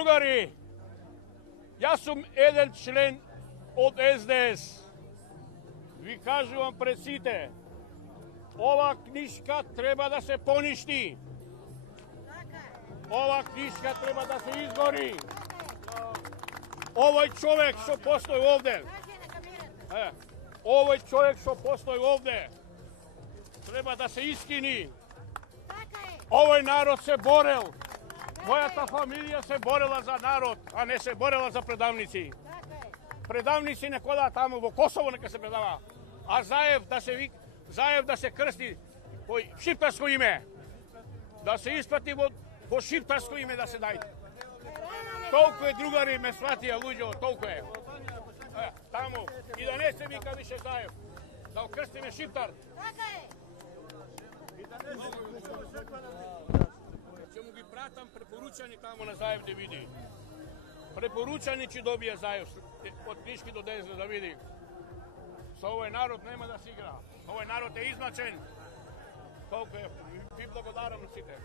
Другари, јас сум еден член од СДС. Ви кажувам пред сите, ова книжка треба да се поништи. Ова книжка треба да се изгори. Овој човек што постои овде, овој човек што постои овде, треба да се искини. Овој народ се борел. Мојата фамилија се борела за народ, а не се борела за предавници. Предавници не ходат таму во Косово, нека се предава. А Заев да се крсти по шиптарско име. Да се испрати по шиптарско име да се дајте. Толку е, другари, ме сватија луѓе, толку е. Таму. И да не се вика више Заев. Да окрстиме шиптар. Ќе му ги пратам препоручани таму на Заев да види. Препоручани ќе добие Заев од книжки до ДС да види. Со овој народ нема да се игра. Овој народ е измачен. Толку е. Ви благодарам на сите.